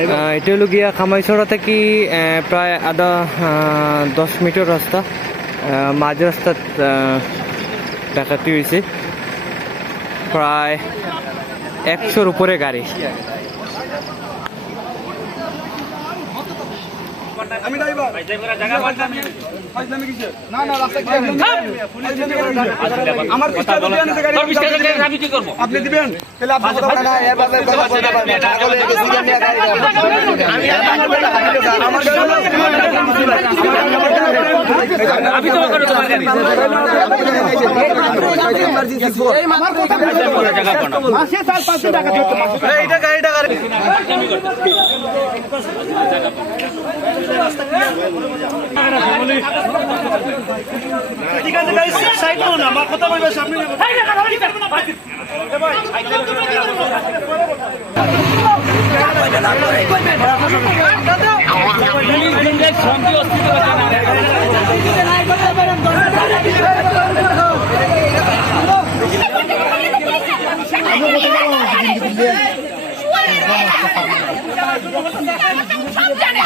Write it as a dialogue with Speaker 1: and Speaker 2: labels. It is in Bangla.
Speaker 1: এটা হলো গিয়া কামাইছড়া থেকে প্রায় আধা দশ মিটার রাস্তা মাঝ রাস্তা ডাকাতি হয়েছে প্রায় একশোর উপরে গাড়ি।
Speaker 2: আমি ড্রাইভার। ফাইজলামি কিসে? না না রাস্তা কি। আমার কিস্তা তো দেন গাড়ি
Speaker 3: আমি কি করব?
Speaker 2: আপনি দিবেন? তাহলে আপনি কথা না এর বাদে কথা বলতে পারবেন না ছাগলে একটু সুযোগ নিয়ে গাড়ি
Speaker 3: আমি তো করে তোমার গাড়ি জায়গা কোন
Speaker 2: এইটা গাড়িটা গাড়ি ঠিক আছে গাড়ি সাইড না আমার কথা বলবে সামনে
Speaker 4: সব জানে